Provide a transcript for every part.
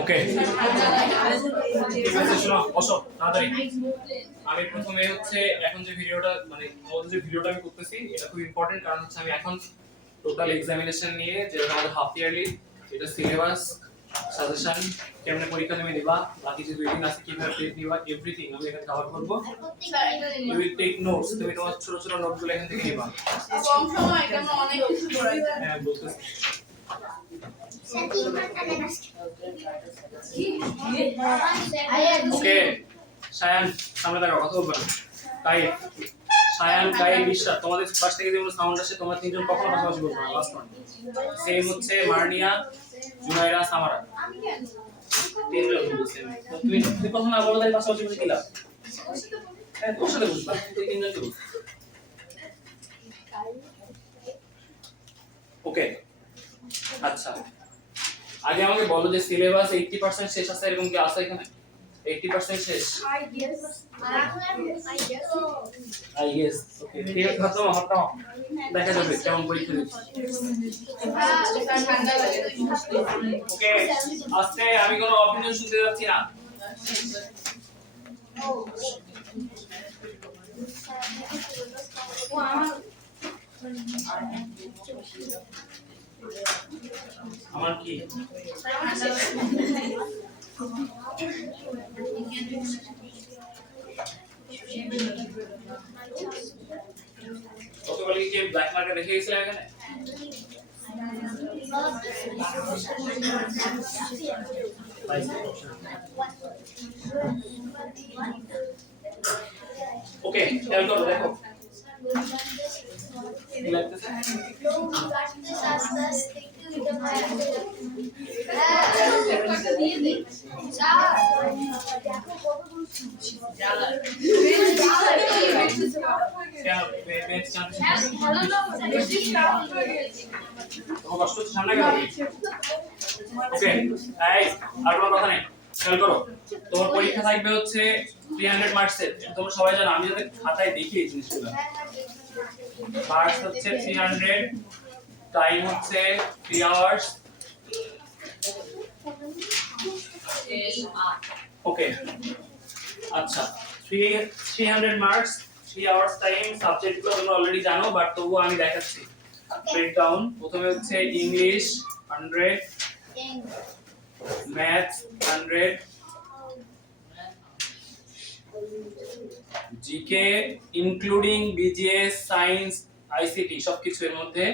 ওকে ঠিক আছে, শোনো বসো তাড়াতাড়ি। আমি প্রথমে হচ্ছে এখন যে ভিডিওটা মানে আমাদের যে ভিডিওটা আমি করতেছি এটা খুব ইম্পর্টেন্ট, কারণ হচ্ছে আমি এখন টোটাল এক্সামিনেশন নিয়ে যে আমাদের হাফ ইয়ারলি এটা সিলেবাস সাজেশন কেমনে পরীক্ষা তুমি দিবা, বাকি যে রিডিং আছে কিভাবে প্রেপ নিবা, এভরিথিং আমি এখানে কভার করব। ইউ উইল টেক নোটস, তুমি তোমার ছোট ছোট নোটগুলো এখান থেকে নিবা। কম সময় এখানে অনেক কিছু পড়াই যায়। হ্যাঁ বলতেছি। ওকে সায়ান সামনে দেখো, কথা বলবে না। তাই সায়ান তাই বিশ্বাস, তোমাদের পাশ থেকে যেগুলো সাউন্ড আসে তোমরা তিনজন কখনো পাশাপাশি বলবে না। লাস্ট ওয়ান সেম হচ্ছে মার্নিয়া, জুনাইরা, সামারা, তিনজন বলছে। তুমি তুমি কথা না বলো তাই পাশাপাশি বসে কি লাভ? হ্যাঁ তোর সাথে বসবা, তুই তিনজনকে বল। ওকে আচ্ছা, আগে আমাকে বলো যে সিলেবাস 80% শেষ আছে এরকম কি আছে এখানে? 80% শেষ আই গেস। ওকে ঠিক আছে, হাত নাও দেখা যাবে কেমন পরীক্ষা দিচ্ছি। ওকে আজকে আমি কোনো অপিনিয়ন শুনতে যাচ্ছি না। আমার কি ওকে বলি কি ব্ল্যাক মার্কেট রেখে গেছিল এখানে? ওকে খেয়াল করো, দেখো কি লাগতেছে? কষ্ট হচ্ছে সামনে গেল। ওকে এই আর কোনো কথা নেই, খেয়াল করো। তোমার পরীক্ষা থাকবে হচ্ছে 300 মার্কসের, তোমরা সবাই জানো। আমি যাদের খাতায় দেখি এই জিনিসগুলো, মার্কস হচ্ছে 300, টাইম হচ্ছে 3 আওয়ার্স। ওকে আচ্ছা 300 মার্কস, 3 আওয়ার্স টাইম। সাবজেক্টগুলো তোমরা অলরেডি জানো, বাট তবুও আমি দেখাচ্ছি ব্রেকডাউন। প্রথমে হচ্ছে English 100, maths 100, GK including BGS, science, ICT সবকিছু এর মধ্যে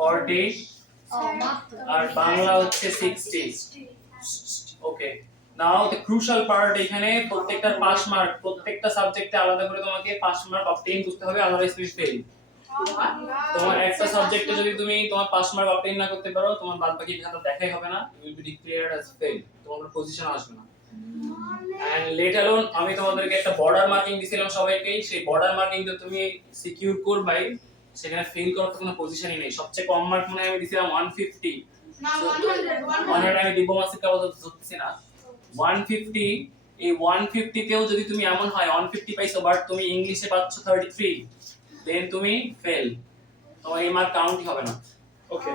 40, আর বাংলা হচ্ছে 60। ওকে নাও দ্য ক্রুশাল পার্ট, এখানে প্রত্যেকটা পাস মার্ক, প্রত্যেকটা সাবজেক্টে আলাদা করে তোমাকে পাস মার্ক অবটেইন করতে হবে, আদারওয়াইজ তুমি ফেল। তোমার একটা সাবজেক্টে যদি তুমি তোমার পাস মার্ক অবটেইন না করতে পারো, তোমার বাদবাকি খাতা দেখাই হবে না, you will be declared as fail, তোমার পজিশন আসবে না। এন্ড লেট অ্যালোন আমি তোমাদেরকে একটা বর্ডার মার্কিং দিছিলাম সবাইকেই, সেই বর্ডার মার্কিং তো তুমি সিকিউর করবাই, সেখানে ফেল করার কোনো পজিশনই নেই। সবচেয়ে কম মার্ক মনে হয় আমি দিছিলাম 150 না 100 আমি ডিপ্লোমাসি কাগজ ধরতেছি না। 150, এই 150 তেও যদি তুমি এমন হয় 150 পাইছো বাট তুমি ইংলিশে পাচ্ছ 33, দেন তুমি ফেল, তোমার এই মার্ক কাউন্টই হবে না। ওকে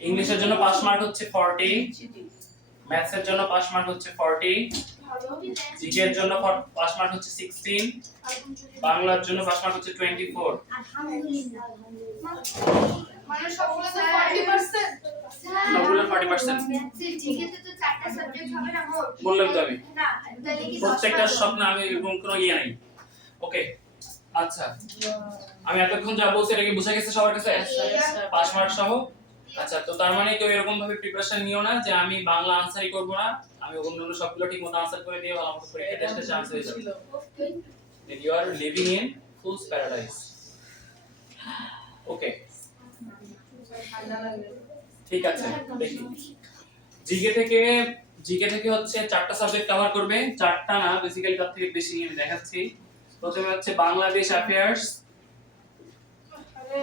ইংলিশের জন্য পাস মার্ক হচ্ছে 40, ম্যাথসের জন্য পাস মার্ক হচ্ছে 40, জিকে এর জন্য পাস মার্ক হচ্ছে 16, বাংলার জন্য পাস মার্ক হচ্ছে 24। মানে সবগুলো তো 40%। সবগুলো 40%। জিকেতে তো 4টা সাবজেক্ট হবে না মোট? বললাম তো আমি না তাহলে কি প্রত্যেকটা স্বপ্ন আমি এরকম কোনো ইয়ে নাই। ওকে আচ্ছা আমি এতক্ষণ যা বলছি এটা কি বুঝা গেছে সবার কাছে? পাস মার্ক সহ। আচ্ছা তো তার মানে কেউ এরকম ভাবে প্রিপারেশন নিও না যে আমি বাংলা আনসারই করব না, আমি অন্যান্য সবগুলো ঠিকমতো আনসার করে দিয়ে ভালো মতো পরীক্ষা টেস্টে চান্স হয়ে যাবে। Then you are living in fool's paradise. ওকে ঠিক আছে দেখি জিকে থেকে হচ্ছে 4টা সাবজেক্ট কভার করবে, 4টা না বেসিক্যালি তার থেকে বেশি আমি দেখাচ্ছি। প্রথমে হচ্ছে বাংলাদেশ অ্যাফেয়ার্স।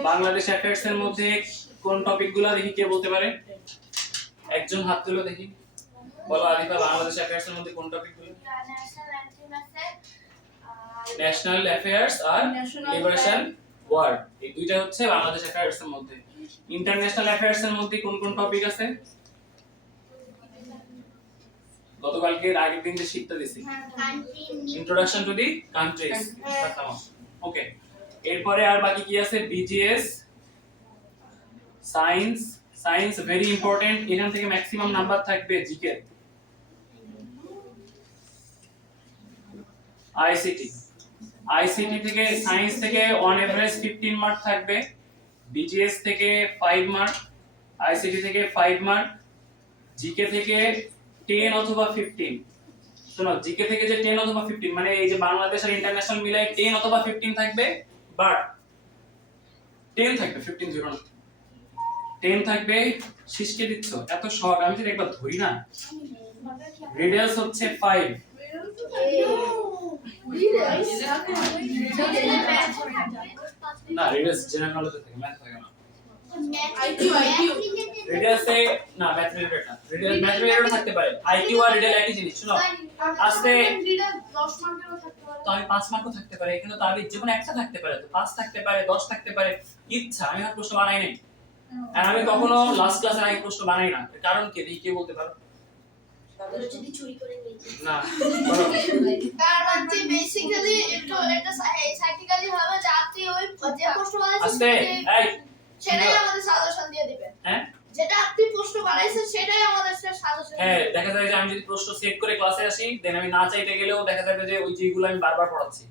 বাংলাদেশ অ্যাফেয়ার্স এর মধ্যে কোন টপিকগুলো দেখি কে বলতে পারে? একজন হাত তুলো দেখি, বলো আরিফা বাংলাদেশ অ্যাফেয়ার্স এর মধ্যে কোন টপিকগুলো? ন্যাশনাল অ্যাফেয়ার্স আর লিবারেশন ওয়ার, এই দুইটা হচ্ছে বাংলাদেশ অ্যাফেয়ার্স এর মধ্যে। ইন্টারন্যাশনাল অ্যাফেয়ার্স এর মধ্যে কোন কোন টপিক আছে? গতকালকে আগের দিন যে শীটটা দিছি ইন্ট্রোডাকশন টু দি কান্ট্রিজ ওকে এরপরে আর বাকি কি আছে BGS science science very important এখান থেকে ম্যাক্সিমাম নাম্বার থাকবে জিকে আইসিটি আইসিটি থেকে সায়েন্স থেকে অন এভারেজ 15 মার্ক থাকবে বিজিএস থেকে 5 মার্ক আইসিটি থেকে 5 মার্ক জিকে থেকে 10 অথবা 15 শোনো জিকে থেকে যে 10 অথবা 15 মানে এই যে বাংলাদেশ আর ইন্টারন্যাশনাল মিলাই 10 অথবা 15 থাকবে বাট 10 থাকবে 15 জিরো না 10 থাকবে শিশকে দিচ্ছ এত শর্ট আমি যদি একবার ধরি না রিডলস হচ্ছে 5 না রিডলস জেনারেল নলেজ থেকে ম্যাথ থাকে না রিডলসে না ম্যাথ রিলেটেড না রিডল ম্যাথ রিলেটেড থাকতে পারে আইকিউ আর রিডল একই জিনিস শুনো আস্তে 10 মার্কেরও থাকতে পারে তো আমি 5 মার্কও থাকতে পারে কিন্তু তো আমি যেকোনো একটা থাকতে পারে তো 5 থাকতে পারে 10 থাকতে পারে ইচ্ছা আমি আর প্রশ্ন বানাই নাই আর আমি কখনো লাস্ট ক্লাসের আগে প্রশ্ন বানাই না কারণ কি দেখি কে বলতে পারো যদি চুরি করে নিয়েছে না বলো কারণ হচ্ছে বেসিক্যালি এটা সাইন্টিফিক্যালি হবে যে আপনি ওই যে প্রশ্ন আস্তে বানাইছেন এই সেটাই আমাদের সাজেশন দিয়ে দিবেন হ্যাঁ যেটা আপনি প্রশ্ন বানাইছেন সেটাই আমাদের সাজেশন হ্যাঁ দেখা যায় যে আমি যদি প্রশ্ন সেট করে ক্লাসে আসি দেন আমি না চাইতে গেলেও দেখা যাবে যে ওই যেগুলো আমি বারবার পড়াচ্ছি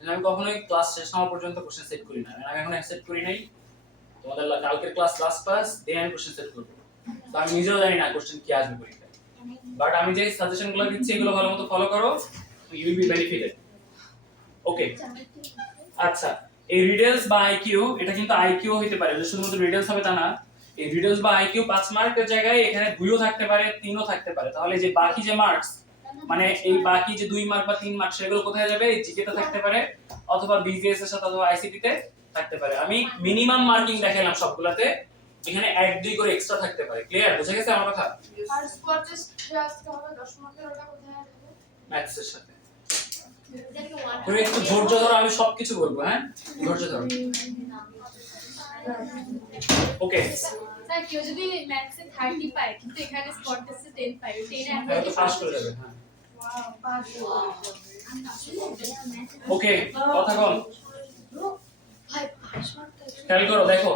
আমি কখনোই ক্লাস শেষ হওয়া পর্যন্ত কোশ্চেন সেট করি না আমি এখন সেট করি নাই তোমাদের কালকের ক্লাস লাস্ট ক্লাস দেন আমি কোশ্চেন সেট করব তো আমি নিজেও জানি না কোশ্চেন কি আসবে পরীক্ষায় বাট আমি যে সাজেশনগুলো দিচ্ছি এগুলো ভালোমতো ফলো করো ইউ উইল বি বেনিফিটেড ওকে আচ্ছা এই রিডলস বা আইকিউ এটা কিন্তু আইকিউ হতে পারে যে শুধুমাত্র রিডলস হবে তা না এই রিডলস বা আইকিউ 5 মার্কের জায়গায় এখানে 2ও থাকতে পারে 3ও থাকতে পারে তাহলে যে বাকি যে মার্কস মানে এই বাকি যে 2 মার্ক বা 3 মার্ক সেগুলো কোথায় যাবে এই জিকে তে থাকতে পারে অথবা বিজিএস এর সাথে অথবা আইসিটি তে থাকতে পারে আমি মিনিমাম মার্কিং দেখালাম সবগুলাতে এখানে 1-2 করে এক্সট্রা থাকতে পারে ক্লিয়ার বুঝে গেছে আমার কথা আর স্পট টেস্ট আসতে হবে 10 মার্কের ওটা কোথায় আসবে ম্যাথস এর সাথে তুমি একটু ধৈর্য ধরো আমি সবকিছু বলবো হ্যাঁ ধৈর্য ধরো ওকে স্যার কেউ যদি ম্যাথসে 30 পায় কিন্তু এখানে স্পট টেস্টে 10 পায় 10 এ তাহলে তো পাস করে যাবে হ্যাঁ ওকে কথা কম খেয়াল করো দেখো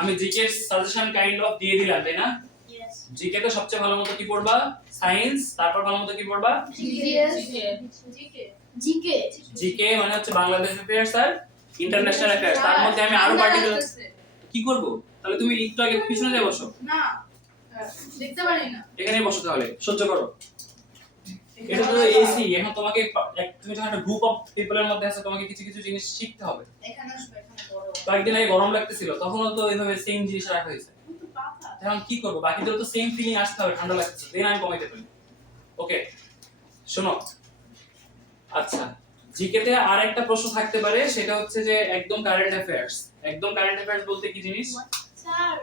আমি জিকে সাজেশন কাইন্ড অফ দিয়ে দিলাম তাই না জিকে তে সবচেয়ে ভালো মতো কি পড়বা সায়েন্স তারপর ভালো মতো কি পড়বা জিকে মানে হচ্ছে বাংলাদেশ অ্যাফেয়ার্স আর ইন্টারন্যাশনাল অ্যাফেয়ার্স তার মধ্যে আমি আরো পার্টিকুলার কি করব তাহলে তুমি একটু আগে পিছনে যাও বসো না দেখতে পারি না এখানেই বসো তাহলে সহ্য করো এটা তো এসি এখন তোমাকে তুমি যখন একটা গ্রুপ অফ পিপলের মধ্যে আছো তোমাকে কিছু কিছু জিনিস শিখতে হবে এখানে আসবে এখানে বড় কয়েকদিন আগে গরম লাগতেছিল তখনও তো এইভাবে সেম জিনিস রাখা হয়েছে কিন্তু পাতা এখন কি করব বাকিদের তো সেম ফিলিং আসতে হবে ঠান্ডা লাগতেছে দেন আমি কমাইতে পারি ওকে শোনো আচ্ছা জিকে তে আরেকটা প্রশ্ন থাকতে পারে সেটা হচ্ছে যে একদম কারেন্ট অ্যাফেয়ার্স একদম কারেন্ট অ্যাফেয়ার্স বলতে কি জিনিস স্যার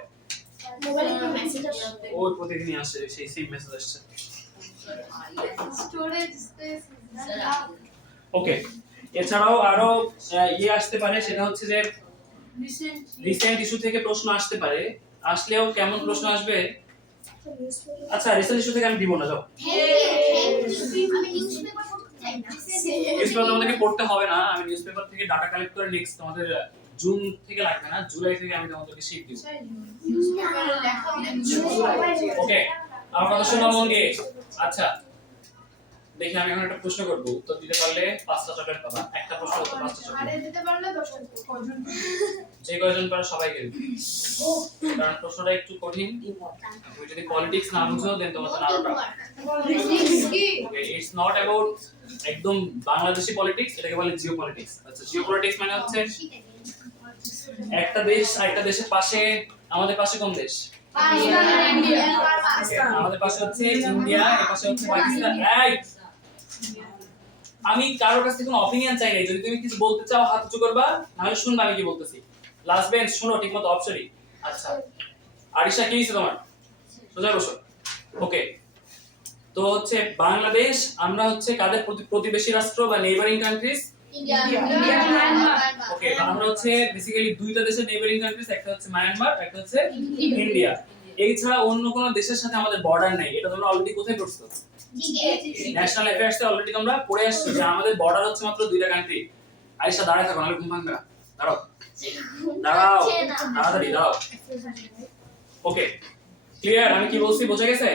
মোবাইলে কি মেসেজ আসবে ওই প্রতিদিনই আসে সেই সেম মেসেজ আসছে স্টোরেজ স্পেস ওকে এছাড়াও আরো ইয়ে আসতে পারে সেটা হচ্ছে যে রিসেন্ট ইস্যু থেকে প্রশ্ন আসতে পারে আসলেও কেমন প্রশ্ন আসবে আচ্ছা রিসেন্ট ইস্যু থেকে আমি দিব না যাও আমি নিউজপেপার পড়তে চাই না নিউজপেপার তোমাদেরকে পড়তে হবে না আমি নিউজপেপার থেকে ডাটা কালেক্ট করে নেক্সট তোমাদের জুন থেকে লাগবে না জুলাই থেকে আমি তোমাদেরকে শিট দিব নিউজপেপারে লেখা ওকে আমার কথা শোনো মন দিয়ে আচ্ছা দেখি আমি এখন একটা প্রশ্ন করব উত্তর দিতে পারলে 5টা চকলেট পাবা একটা প্রশ্ন উত্তর 5টা চকলেট আরে দিতে পারলে 10টা কজন যে কয়জন পারে সবাইকে দিই কারণ প্রশ্নটা একটু কঠিন তুমি যদি পলিটিক্স না বুঝো দেন তোমার জন্য আরো tough okay it's not about একদম বাংলাদেশি পলিটিক্স এটাকে বলে জিও পলিটিক্স আচ্ছা জিও পলিটিক্স মানে হচ্ছে একটা দেশ আরেকটা দেশের পাশে আমাদের পাশে কোন দেশ আমাদের পাশে হচ্ছে ইন্ডিয়া এর পাশে হচ্ছে পাকিস্তান এই আমি কারোর কাছ থেকে কোনো অপিনিয়ন চাই নাই যদি তুমি কিছু বলতে চাও হাত উঁচু করবা নাহলে শুনবা আমি কি বলতেছি লাস্ট বেঞ্চ শুনো ঠিকমতো অপশনই আচ্ছা আরিশা কি হইছে তোমার সোজা বসো ওকে তো হচ্ছে বাংলাদেশ আমরা হচ্ছে কাদের প্রতিবেশী রাষ্ট্র বা নেইবারিং কান্ট্রিজ ওকে আমরা হচ্ছে বেসিক্যালি দুইটা দেশের নেইবারিং কান্ট্রিজ একটা হচ্ছে মায়ানমার একটা হচ্ছে ইন্ডিয়া এই ছাড়া অন্য কোনো দেশের সাথে আমাদের বর্ডার নাই এটা তোমরা অলরেডি কোথায় পড়ছো ন্যাশনাল অ্যাফেয়ার্স এ অলরেডি তোমরা পড়ে আসছো যে আমাদের বর্ডার হচ্ছে মাত্র দুইটা কান্ট্রি। আয়েশা দাঁড়ায় থাকো নাহলে ঘুম ভাঙবে না। দাঁড়াও দাঁড়াও তাড়াতাড়ি দাঁড়াও। ওকে ক্লিয়ার আমি কি বলছি বোঝা গেছে?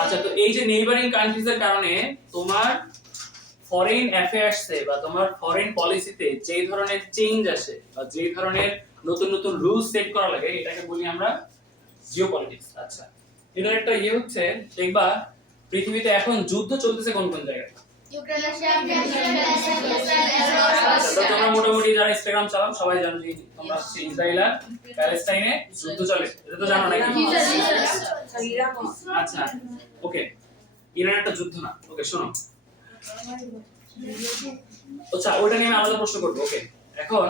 আচ্ছা তো এই যে নেইবারিং কান্ট্রিজ এর কারণে তোমার ফরেন অ্যাফেয়ার্স এ বা তোমার ফরেন পলিসিতে যে ধরনের চেঞ্জ আসে বা যে ধরনের নতুন নতুন রুলস সেট করা লাগে এটাকে বলি আমরা জিওপলিটিক্স। আচ্ছা এটার একটা ইয়ে হচ্ছে দেখবা পৃথিবীতে এখন যুদ্ধ চলতেছে কোন কোন জায়গায়। আচ্ছা তো তোমরা মোটামুটি যারা ইনস্টাগ্রাম চালাও সবাই জানো যে তোমরা হচ্ছে ইসরায়েল আর প্যালেস্টাইনে যুদ্ধ চলে, এটা তো জানো নাকি? আচ্ছা ওকে ইরান একটা যুদ্ধ না। ওকে শোনো আচ্ছা ওটা নিয়ে আমি আলাদা প্রশ্ন করবো। ওকে এখন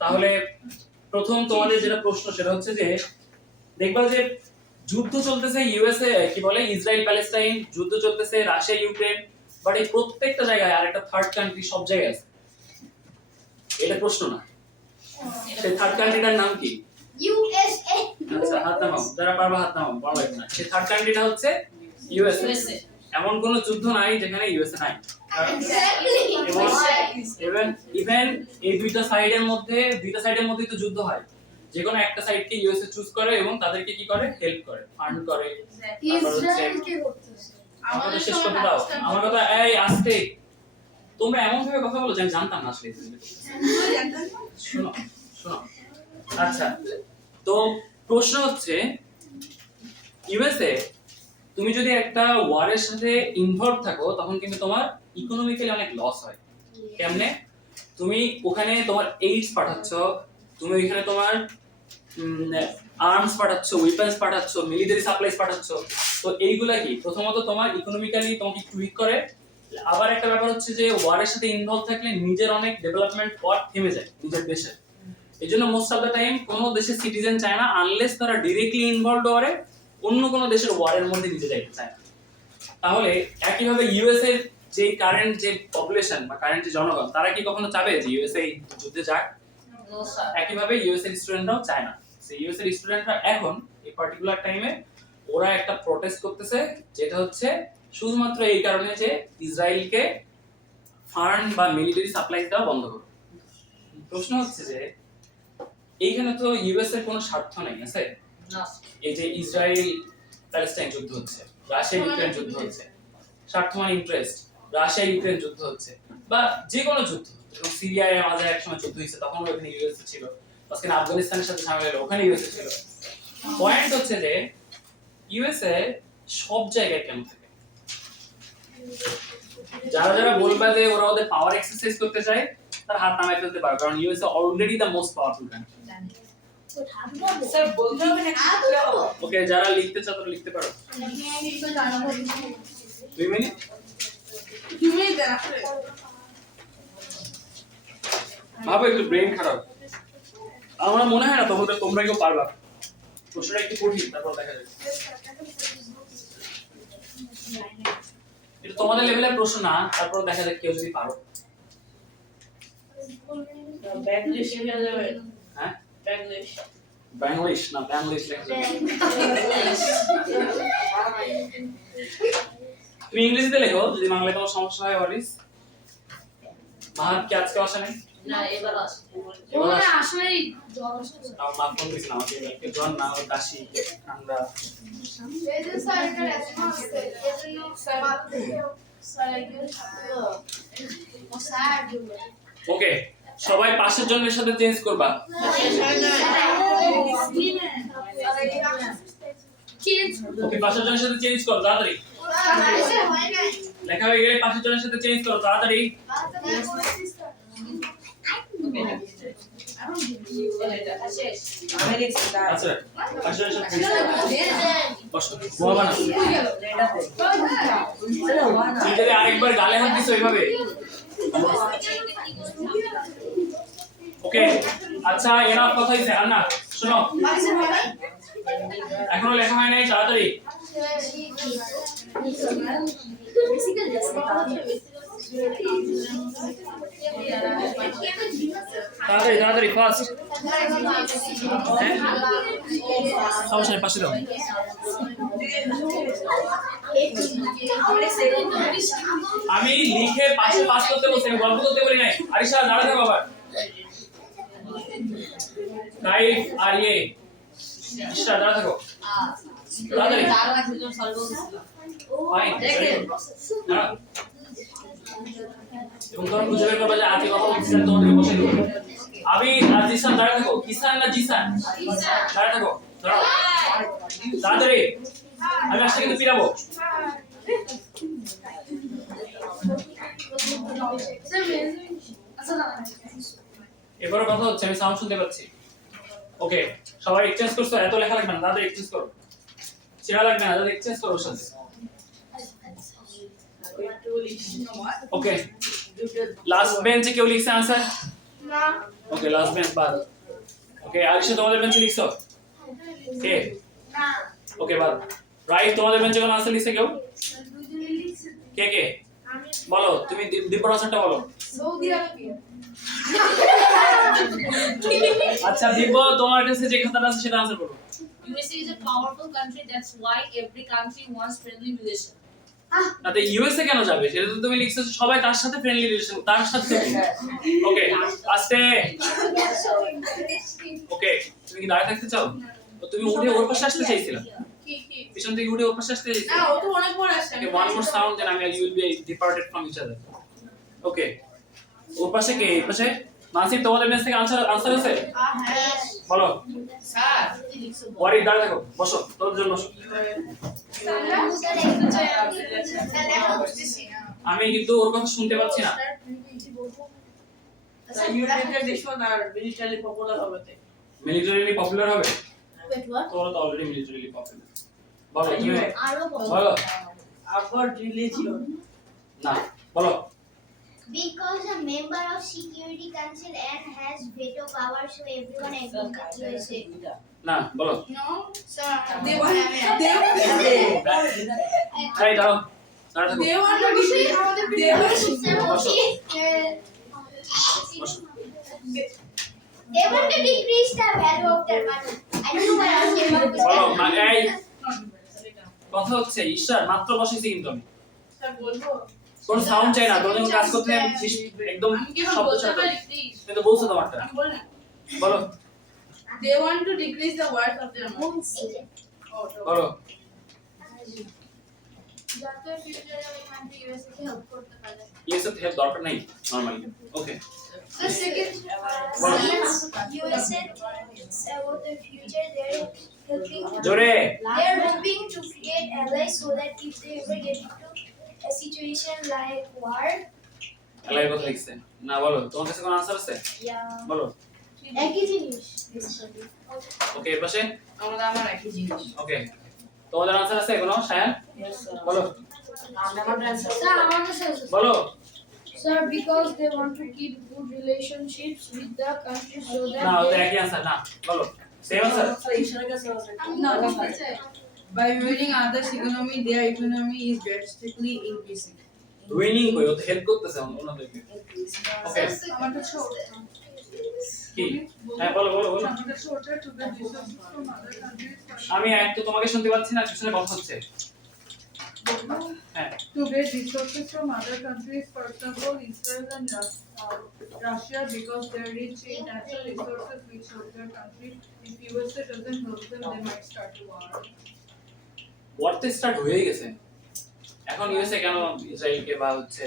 তাহলে প্রথম তোমাদের যেটা প্রশ্ন সেটা হচ্ছে যে দেখবা যে যুদ্ধ চলতেছে ইউএসএ কি বলে ইসরায়েল প্যালেস্টাইন, যুদ্ধ চলতেছে রাশিয়া ইউক্রেন, বাট এই প্রত্যেকটা জায়গায় আরেকটা থার্ড কান্ট্রি সব জায়গায় আছে। এটা প্রশ্ন না, সেই থার্ড কান্ট্রিটার নাম কি? USA আচ্ছা হাত নামাও, যারা পারবা হাত নামাও, বড় লাগবে না। সেই থার্ড কান্ট্রিটা হচ্ছে ইউএসএ। এমন কোন যুদ্ধ নাই যেখানে ইউএসএ নাই। ইভেন এই দুইটা সাইডের মধ্যেই তো যুদ্ধ হয়। যে কোনো একটা সাইডকে ইউএসএ চুজ করে এবং তাদেরকে কি করে হেল্প করে, ফান্ড করে। আমাদের শেষ করতে দাও আমার কথা। এই আস্তে তোমরা এমন ভাবে কথা বলো যে আমি জানতাম না আসলে। শোনো শোনো আচ্ছা তো প্রশ্ন হচ্ছে ইউএসএ তুমি যদি একটা ওয়ারের সাথে ইনভলভ থাকো তখন কিন্তু তোমার ইকোনমিক্যালি অনেক লস হয়। কেমনে? তুমি ওখানে তোমার এইডস পাঠাচ্ছ, তুমি ওখানে তোমার আর্মস পাঠাচ্ছ, ওয়েপন্স পাঠাচ্ছ, মিলিটারি সাপ্লাইজ পাঠাচ্ছ। তো এইগুলা কি প্রথমত তোমার ইকোনমিক্যালি তোমাকে একটু উইক করে। আবার একটা ব্যাপার হচ্ছে যে ওয়ারের সাথে ইনভলভ থাকলে নিজের অনেক ডেভেলপমেন্ট ওয়ার্ক থেমে যায় নিজের দেশে। এই জন্য মোস্ট অফ দ্য টাইম কোনো দেশের সিটিজেন চায় না আনলেস তারা ডিরেক্টলি ইনভলভড ওয়ারে অন্য কোনো দেশের ওয়ারের মধ্যে নিজে যাইতে চায় না। তাহলে একইভাবে ইউএসএ যে কারেন্ট যে পপুলেশন বা কারেন্ট যে জনগণ তারা কি কখনো চাবে যে ইউএসএ যুদ্ধে যাক? একইভাবে ইউএসএ স্টুডেন্টরাও চায় না। ইউএসএ স্টুডেন্টরা এখন এই পার্টিকুলার টাইমে ওরা একটা প্রটেস্ট করতেছে যেটা হচ্ছে শুধুমাত্র এই কারণে যে ইসরায়েলকে ফান্ড বা মিলিটারি সাপ্লাই দেওয়া বন্ধ করো। প্রশ্ন হচ্ছে যে এইখানে তো ইউএস এর কোনো স্বার্থ নাই আছে। এই যে ইসরায়েল প্যালেস্টাইন যুদ্ধ হচ্ছে, রাশিয়া ইউক্রেন যুদ্ধ হচ্ছে, স্বার্থ মানে ইন্টারেস্ট। রাশিয়া ইউক্রেন যুদ্ধ হচ্ছে বা যে কোনো যুদ্ধ, যেমন সিরিয়ায় মাঝে এক সময় যুদ্ধ হয়েছে তখন ওখানে ইউএসএ ছিল, আজকে আফগানিস্তানের সাথে ঝামেলা হলো ওখানে ইউএসএ ছিল। পয়েন্ট হচ্ছে যে ইউএসএ সব জায়গায় কেন থাকে? যারা যারা বলবে যে ওরা ওদের পাওয়ার এক্সারসাইজ করতে চায় তার হাত নামায় ফেলতে পারে, কারণ USA already the most powerful country. Sir বলতে হবে না কি হবে? ওকে যারা লিখতে চাও তারা লিখতে পারো। 2 মিনিট ভাবো, একটু ব্রেন খারাপ। আমার মনে হয় না তোমরা কেউ পারবা। প্রশ্নটা একটু কঠিন, তারপর দেখা যাবে। এটা তোমাদের লেভেলের প্রশ্ন না, তারপর দেখা যাক কেউ যদি পারো। ব্যাংলিশ লেখা যাবে। হ্যাঁ ব্যাংলিশ বাংলিশ না বাংলিশ লেখা যাবে। তুমি ইংরেজিতে লেখো যদি বাংলায় কোনো সমস্যা হয়। ওয়ারিস মাহাত কি আজকে আসে নাই? না এবার আসছে। এবার আসে। আসলেই জ্বর আসছে। আমার মা ফোন দিয়েছিল আমাকে, এবারকে জ্বর না হলে কাশি ঠান্ডা। ওকে সবাই পাশের জনের সাথে চেঞ্জ করবা। ওকে পাশের জনের সাথে চেঞ্জ করো তাড়াতাড়ি। লেখা হয়ে গেলে পাশের জনের সাথে চেঞ্জ করো তাড়াতাড়ি। আচ্ছা পাশের জনের সাথে চেঞ্জ করো। বসো গোয়া না নিজেরে আরেকবার গালে হাত দিছো এইভাবে। ওকে আচ্ছা এনাফ কথা হইছে। আর না শোনো এখনো লেখা হয় নাই, তাড়াতাড়ি। তাড়াতাড়ি তাড়াতাড়ি ফাস্ট সমস্যা নেই, পাশে দাও। আমি লিখে পাশে পাস করতে বলছি, আমি গল্প করতে বলি নাই। আরিশা দাঁড়া থাকো আবার। টাইপ আর ইয়ে ইশরা দাঁড়া থাকো তাড়াতাড়ি। ফাইন দাঁড়াও। এবং তখন বুঝে বের করবে যে আজকে কথা বলছিলেন, তোমাদেরকে বসে দেবো। আমি আর জিসান দাঁড়া থাকো। কিসান না জিসান? দাঁড়া থাকো, দাঁড়াও তাড়াতাড়ি। আমি আসলে কিন্তু পিরাবো। এবারে কথা হচ্ছে, আমি সাউন্ড শুনতে পাচ্ছি। ওকে, সবাই এক্সচেঞ্জ করছো? এত লেখা লাগবে না, দাদা এক্সচেঞ্জ করো। ছেড়া লাগবে না, দাদা এক্সচেঞ্জ করো ওর সাথে। ওকে, লাস্ট বেঞ্চে কেউ লিখছে आंसर? না। ওকে, লাস্ট বেঞ্চ বাদ। ওকে, আরিশা তোমাদের বেঞ্চে লিখছো? কে? না। ওকে, বাদ। রাইট, তোমাদের বেঞ্চে কোন आंसर লিখছে কেউ? কে কে? বলো, তুমি দিব্যর आंसरটা বলো। Saudi Arabia. আচ্ছা দিব্য, তোমার কাছে যে খাতাটা আছে সেটা आंसर বলো। USA is a powerful country. That's why every country wants friendly relation. না তো ইউএসএ কেন যাবে? সেটা তো তুমি লিখছো সবাই তার সাথে ফ্রেন্ডলি রিলেশন, তার সাথে। ওকে, আস্তে। ওকে, তুমি কি দাঁড়িয়ে থাকতে চাও? তো তুমি উঠে ওর পাশে আসতে চাইছিলা? কি কি? পিছন থেকে উঠে ওর পাশে আসতে না, চাইছিলা? ও তো অনেক বড় আসছে। Okay, one more sound, then you will be departed from each other. Okay. ওর পাশে কে? এই পাশে? নাসির, তোমাদের বেঞ্চ থেকে আনসার আছে? হ্যাঁ। বলো। Sir. ওয়ারি, দাঁড়িয়ে থাকো, বসো, তোর জন্য বসো। আমি কিন্তু ওর কথা শুনতে পাচ্ছি না। মিলিটারিলি পপুলার হবে? তোমরা তো অলরেডি মিলিটারিলি পপুলার। বলো তুমি। বলো। না, বলো। Because a member of Security Council and has veto power, so everyone agrees with USA. না, বলো। No, sir. এই দাঁড়াও, দাঁড়া থাকো। They want to decrease the value of their money. I don't know why I came up with বলো, that. এই কথা হচ্ছে ঈশ্বর, মাত্র বসেছি কিন্তু আমি। কোন সাউন্ড চাই না, তোমরা যখন কাজ করতে একদম আমি কি শব্দ বলতে ছাড়া। পারি প্লিজ? তুমি তো বলছো তোমারটা। আমি বল না। বলো, They want to decrease the worth of their money. বলো। যাতে ফিউচারে ওই কান্ট্রি ইউএসএ কে হেল্প করতে পারে। ইয়েসে হেল্প দরকার নাই normally. Okay, The second since USA thinks about the future, they're helping. জোরে। They're hoping to create allies so that if they ever get into a situation like war, এলাই কথা লিখছে না। বলো, তোমার কাছে কোন আনসার আছে? বলো। একই জিনিস। ওকে, এর পাশে। আমার একই জিনিস। ওকে, তোমাদের আনসার আছে কোনো? সায়ান, বলো। স্যার আমার কাছে আছে। বলো। Sir, because they want to keep good relationships with the country so that না, ওটা they একই আনসার না। বলো, সেম আনসার। না, লিখতে চাই। By ruining others' economy, their economy is drastically increasing. Winning কই, ও তো হেল্প করতেছে ওনাদেরকে। ওকে, আমার কাছে কি? হ্যাঁ, বলো বলো বলো। Some of the shorter to get resources from other countries আমি এক তো তোমাকে শুনতে পাচ্ছি না, পিছনে কথা হচ্ছে। হ্যাঁ, to get resources from other countries, for example, Israel and Russia, because they're rich in natural resources which help their country. If USA doesn't help them, they might start a war. ওয়ারতে start হয়ে গেছে। এখন USA কেন ইসরায়েলকে বা হচ্ছে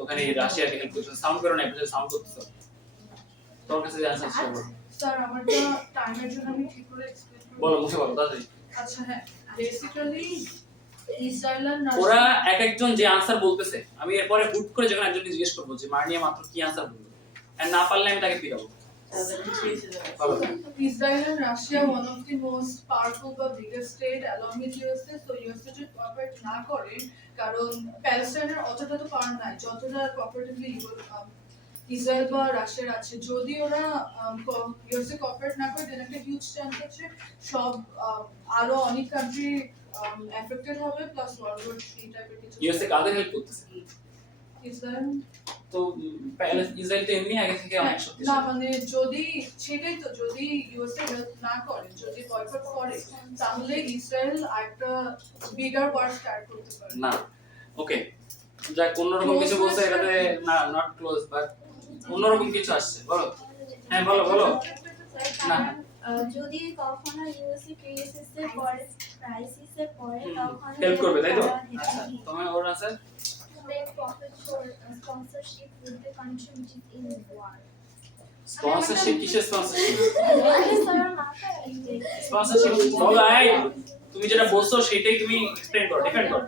ওখানে রাশিয়াকে হেল্প করতেছে? সাউন্ড করো না, একটু সাউন্ড করতেছো। তোর কাছে যে আনসার ছিল বলো। Sir, আমারটা টাইমের জন্য আমি ঠিক করে এক্সপ্লেইন করব। বলো, মুখে বলো তাড়াতাড়ি। আচ্ছা, হ্যাঁ, বেসিক্যালি ইসরায়েল and ওরা Russia এক একজন যে আনসার বলতেছে, আমি এরপরে হুট করে যখন একজনকে জিজ্ঞেস করবো যে মার্নিয়া মাত্র কি আনসার বললো, আর না পারলে আমি তাকে পিটাবো। বলো। Israel and Russia, one of the most powerful বা biggest state along with USA, so USA যদি cooperate না করে, কারণ প্যালেস্টাইনের অতটা তো পাওয়ার নাই যতটা কোঅপারেটিভলি ইসরায়েল বা রাশিয়ার আছে। যদি ওরা ইউএসএ কোঅপারেট না করে, দেন একটা হিউজ চান্স আছে সব আরো অনেক কান্ট্রি এফেক্টেড হবে, প্লাস ওয়ার্ল্ড ওয়ার 3 টাইপের কিছু। ইউএসএ কাদের হেল্প করতেছে? ইসরায়েল তো ইসরায়েল তো এমনি আগে থেকে অনেক না শক্তিশালী। মানে যদি সেটাই তো যদি ইউএসএ হেল্প না করে যদি বয়কট করে তাহলে ইসরায়েল একটা বিগার ওয়ার স্টার্ট করতে পারে না ওকে, যাক অন্যরকম কিছু বলছে এটাতে, না নট ক্লোজ বাট অন্যরকম কিছু আসছে, বলো। হ্যাঁ বলো বলো। না যদি কখনো ইউএসএ ক্রাইসিসে পড়ে তখন হেল্প করবে তাই তো? আচ্ছা তোমার ওর আছে sponsorship with the country which is in war. Sponsorship, কিসের স্পন্সরশিপ? স্পন্সরশিপ বলো, এই তুমি যেটা বলছো সেটাই তুমি এক্সপ্লেইন করো, ডিফেন্ড করো।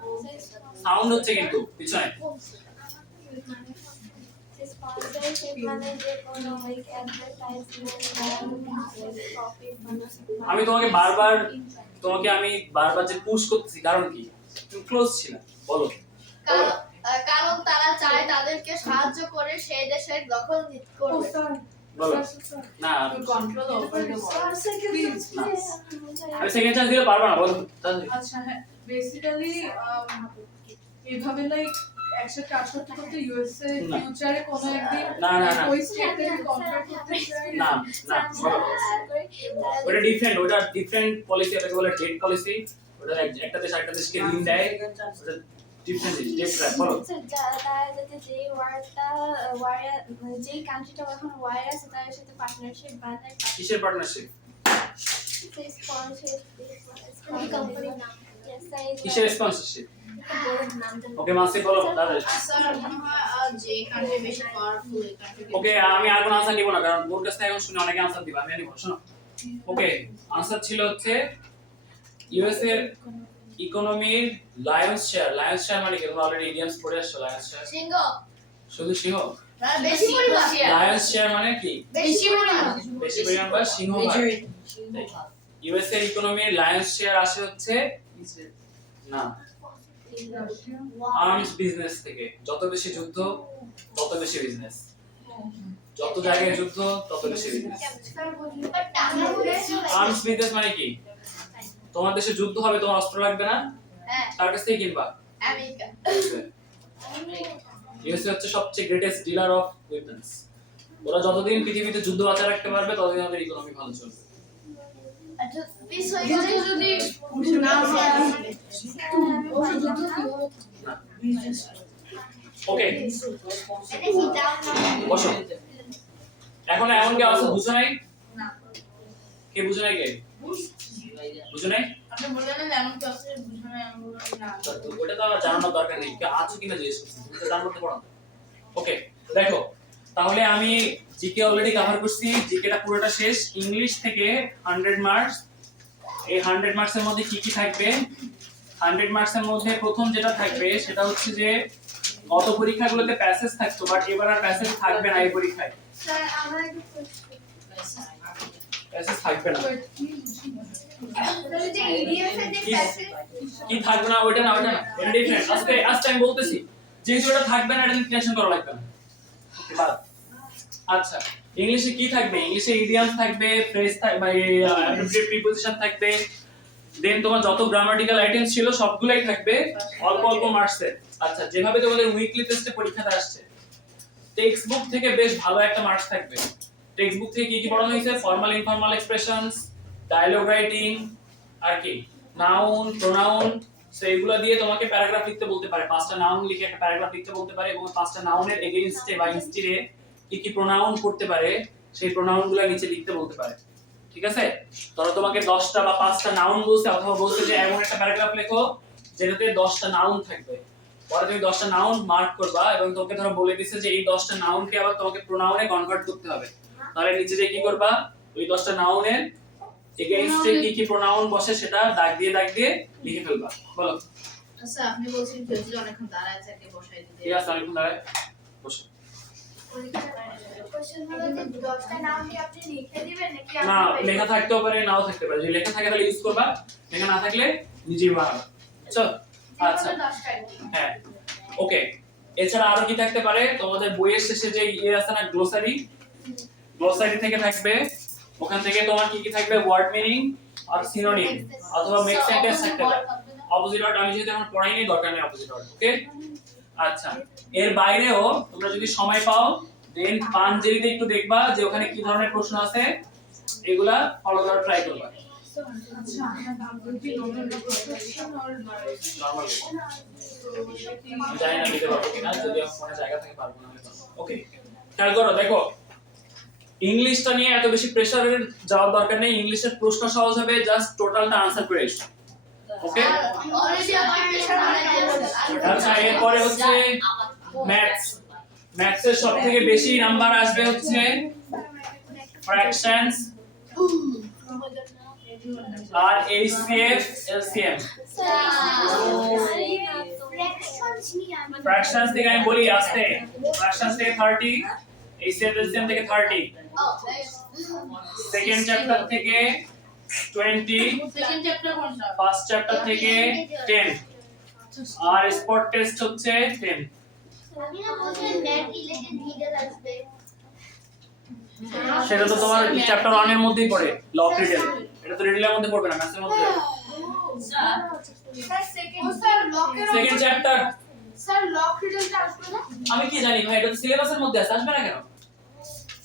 সাউন্ড হচ্ছে কিন্তু পিছনে। Sponsorship মানে যে কোনো like advertisement আমি তোমাকে বারবার যে পুশ করতেছি কারণ কি? তুমি ক্লোজ ছিল, বলো। কারণ তারা চায় তাদেরকে সাহায্য করে সেই দেশের দখল করবে। বলো না, control over the war please না। আমি সেকেন্ড চান্স দিলে পারবা না, বলো তাড়াতাড়ি। আচ্ছা হ্যাঁ বেসিক্যালি এইভাবে লাইক একসাথে কাজ করতে করতে ইউএসএ না। ফিউচারে কোনো একদিন না, না, না। ওই স্টেট থেকে কন্ট্রাক্ট করতে চায় না না বলো। ওটা ডিফারেন্ট পলিসি, এটাকে বলে ডেট পলিসি। ওটা একটা দেশ আরেকটা দেশকে ঋণ দেয়, ওটা ডিফারেন্ট ডেট ট্র্যাপ, বলো। তারা যাতে যে যেই কান্ট্রিটা এখন ওয়ার আছে তাদের সাথে পার্টনারশিপ বানায় কিসের পার্টনারশিপ? কোম্পানি নাম কিসের স্পন্সরশিপ? ওকে মাসি বলো দাদা। স্যার মনে হয় যে কান্ট্রি বেশি পাওয়ারফুল এই কান্ট্রি ওকে আমি আর কোনো আনসার নিব না, কারণ ওর কাছ থেকে এখন শুনে অনেকে আনসার দিবা, আমি নিব। শোনো ওকে, আনসার ছিল হচ্ছে ইউএস এর ইকোনমির লায়ন্স শেয়ার মানে কি? তোমরা অলরেডি ইডিয়ামস পড়ে আসছো। লায়ন্স শেয়ার সিংহ শুধু সিংহ? বেশি পরিমাণ লায়ন্স শেয়ার মানে কি? বেশি পরিমাণ বেশি পরিমাণ বা সিংহ ইউএস এর ইকোনমির লায়ন্স শেয়ার আসে হচ্ছে না আর্মস বিজনেস থেকে। যত বেশি যুদ্ধ তত বেশি বিজনেস, যত জায়গায় যুদ্ধ তত বেশি বিজনেস। আর্মস বিজনেস মানে কি? তোমার দেশে যুদ্ধ হবে, তোমার অস্ত্র লাগবে না, হ্যাঁ তার কাছ থেকে কিনবা। আমেরিকা ইউএসএ হচ্ছে সবচেয়ে গ্রেটেস্ট ডিলার অফ ওয়েপন্স। ওরা যতদিন পৃথিবীতে যুদ্ধ বাঁচিয়ে রাখতে পারবে ততদিন আমাদের ইকোনমি ভালো চলবে। আচ্ছা পিস হয়ে গেলে যদি না ওকে বসো। এখন এমন কি অবস্থা বুঝো নাই? কে বুঝো নাই? কে বুঝো নাই? আপনি বললেন না এমন কিছু আছে বুঝা না আমি বললাম না তো ওটা তো আমার জানানোর দরকার নেই, কে আছো কিনা জিজ্ঞেস করছি, তুমি তো জানতে পারো না। ওকে দেখো, তাহলে আমি জিকে অলরেডি কভার করছি। জিকেটা পুরোটা শেষ। ইংলিশ থেকে 100 মার্কস। এই 100 মার্কসের মধ্যে কি কি থাকবে? 100 মার্কসের মধ্যে প্রথম যেটা থাকবে সেটা হচ্ছে যে গত পরীক্ষাগুলোতে প্যাসেজ থাকতো, বাট এবার আর প্যাসেজ থাকবে না এই পরীক্ষায়। স্যার আমার একটা প্যাসেজ থাকবে না। যদি ইডিএফ এর যে প্যাসেজ কি থাকবে না? ওটা না এটা ডিফারেন্ট। আজকে আমি বলতেছি যেহেতু এটা থাকবে না, এটা টেনশন করা লাগবে না। ওকে বাদ। আচ্ছা ইংলিশে কি থাকবে? ইংলিশে ইডিয়ামস থাকবে, ফ্রেজ থাকবে, অ্যাপ্রোপ্রিয়েট প্রিপোজিশন থাকবে, দেন তোমার যত গ্রামাটিক্যাল আইটেমস ছিল সবগুলাই থাকবে অল্প অল্প মার্কসের। আচ্ছা যেভাবে তোমাদের উইকলি টেস্টে পরীক্ষাটা আসছে, টেক্সট বুক থেকে বেশ ভালো একটা মার্কস থাকবে। টেক্সট বুক থেকে কি কি পড়ানো হয়েছে? Formal informal expressions, dialogue writing, আর কি নাউন প্রোনাউন। সো এগুলো দিয়ে তোমাকে প্যারাগ্রাফ লিখতে বলতে পারে, 5টা নাউন লিখে একটা প্যারাগ্রাফ লিখতে বলতে পারে, এবং 5টা নাউনের এগেইনস্টে বা ইনস্টিরে কি কি প্রোনাউন করতে পারে সেই প্রোনাউনগুলো নিচে লিখতে বলতে পারে। ঠিক আছে? ধরো তোমাকে 10টা বা 5টা নাউন বলছে, অথবা বলছে যে এমন একটা প্যারাগ্রাফ লেখো যেটাতে 10টা নাউন থাকবে। পরে তুমি 10টা নাউন মার্ক করবা, এবং তোমাকে ধরো বলে দিছে যে এই 10টা নাউনকে আবার তোমাকে প্রোনাউনে কনভার্ট করতে হবে। তাহলে নিচে যে কি করবা, ওই 10টা নাউনের এগেইনস্টে কি কি প্রোনাউন বসে সেটা দাগ দিয়ে লিখে ফেলবা। বলো। আচ্ছা আপনি বলছেন কেউ যদি অনেকক্ষণ দাঁড়ায় আছে একে বসাই দিতে ঠিক আছে, অনেকক্ষণ দাঁড়ায় বসো। কোশ্চেন হলো যে 10টা নাম কি আপনি লিখে দিবেন নাকি না, আপনি লেখা থাকতেও পারে নাও থাকতে পারে। যদি লেখা থাকে তাহলে ইউজ করবা, লেখা না থাকলে নিজেই বানাবা। বুঝছো? আচ্ছা 10টাই হ্যাঁ ওকে। এছাড়া আরো কি থাকতে পারে? তোমাদের বইয়ের শেষে যে আছে না গ্লোসারি থেকে থাকবে। ওখান থেকে তোমার কি কি থাকবে? ওয়ার্ড মিনিং আর সিনোনিম অথবা মেক সেন্টেন্স থাকতে পারে। অপোজিট ওয়ার্ড আমি যেহেতু এখন পড়াইনি, দরকার নেই অপোজিট ওয়ার্ড। ওকে আচ্ছা, এর বাইরেও তোমরা যদি সময় পাও দেন পাঞ্জেরিতে একটু দেখবা যে ওখানে কি ধরনের প্রশ্ন আছে, এগুলা ফলো করার ট্রাই করবা। আচ্ছা দুটি নরমাল প্রফেশন আর নরমাল জানি না দিতে পারবো কিনা, যদি আমার ফোনে জায়গা থাকে পারবো না। ওকে, খেয়াল করো, দেখো ইংলিশটা নিয়ে এত বেশি প্রেসারের যাওয়ার দরকার নেই। ইংলিশের প্রশ্ন সহজ হবে, জাস্ট টোটালটা আনসার করে এসো। ওকে, অলরেডি আমার প্রেশার অনেক আচ্ছা এরপরে হচ্ছে ম্যাথস। ম্যাথসের সবথেকে বেশি নাম্বার আসবে হচ্ছে ফ্র্যাকশনস আর এইচসিএফ এলসিএম। ফ্র্যাকশনস থেকে আমি বলি আস্তে, ফ্র্যাকশনস থেকে 30, এইচসিএফ এলসিএম থেকে 30, সেকেন্ড চ্যাপ্টার থেকে 20, Second chapter কোনটা? ফার্স্ট চ্যাপ্টার থেকে 10, আর স্পট টেস্ট হচ্ছে 10। আমি না বলছিলাম ম্যাথ রিলেটেড ভিডিও আসবে। সেটা তো তোমার চ্যাপ্টার 1 এর মধ্যেই পড়ে, ল অফ রিডেল। এটা তো রিডেলের মধ্যে পড়বে না, ম্যাথসের মধ্যে। Sir second second chapter sir লক রিডেলটা আসবে না? আমি কি জানি ভাই, এটা তো সিলেবাসের মধ্যে আছে, আসবে না কেন?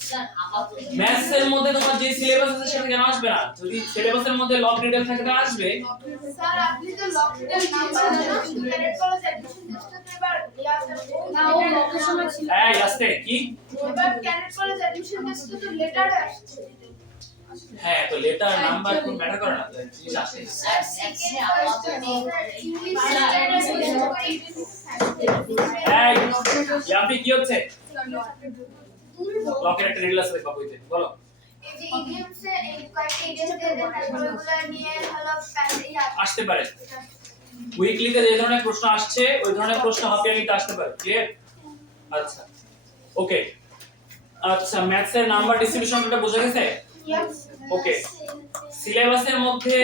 স্যার আপাতত ম্যাথসের মধ্যে তোমার যে সিলেবাস আছে সেটা কেন আসবে না? যদি সিলেবাসের মধ্যে ল অফ রিডেল থাকে তাহলে আসবে। স্যার আপনি তো লক রিডেল নাম্বার জানেন, কিন্তু ক্যাডেট কলেজ অ্যাডমিশন টেস্টে তো এবার ইয়া না ও লোকেশন ছিল। এই আস্তে কি? এবার ক্যাডেট কলেজ অ্যাডমিশন টেস্টে তো লেটার আসছে। হ্যাঁ, তো লেটার নাম্বার খুব ম্যাটার করে না, তো জিনিস আসে। স্যার ম্যাথসে আপাতত ইংলিশ এই ইয়াপি কি হচ্ছে? লকের একটা রিডেল আছে দেখবা বইতে, বলো। এই যে ইডিয়মসে এই কয়েকটা ইডিয়ম দিয়ে দেন, তারপর ওগুলা নিয়ে হলো ইয়া আসতে পারে উইকলিতে যে ধরনের প্রশ্ন আসছে ওই ধরনের প্রশ্ন হাফ ইয়ারলিতে আসতে পারে। ক্লিয়ার? আচ্ছা ওকে, আচ্ছা ম্যাথসের নাম্বার ডিস্ট্রিবিউশনটা বোঝা গেছে? ওকে, সিলেবাসের মধ্যে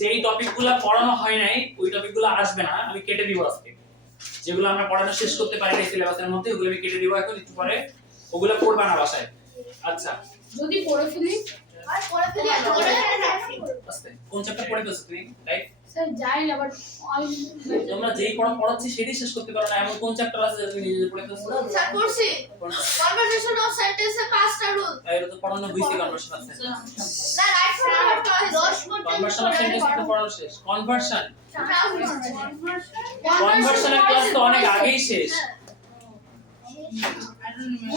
যেই টপিকগুলো পড়ানো হয় নাই ওই টপিকগুলো আসবে না, আমি কেটে দিব আজকে। যেগুলো আমরা পড়ানো শেষ করতে পারি না সিলেবাসের মধ্যে ওগুলো আমি কেটে দিব এখন একটু পরে, ওগুলো পড়বা না বাসায়। আচ্ছা যদি পড়ে ফেলি আর পরে ফেলি আস্তে, কোন চ্যাপ্টার পড়ে ফেলছো তুমি? রাইট, স্যার যাই না বাট আমি তোমরা যেই পড়াচ্ছি সেটাই শেষ করতে পারো না, এমন কোন চ্যাপ্টার আছে যেটা তুমি নিজে পড়ে ফেলছো? স্যার পড়ছি কোনটা? কনভারসেশন অফ সেন্টেন্সের পাঁচটা রুল। এটা তো পড়ানো হইছে, কনভার্সন আছে। না রাইট ফরওয়ার্ড করা 10 কনভার্সন অফ সেন্টেন্স তো পড়ানো শেষ। কনভার্সন কনভারসেশন কনভার্সনের ক্লাস তো অনেক আগেই শেষ।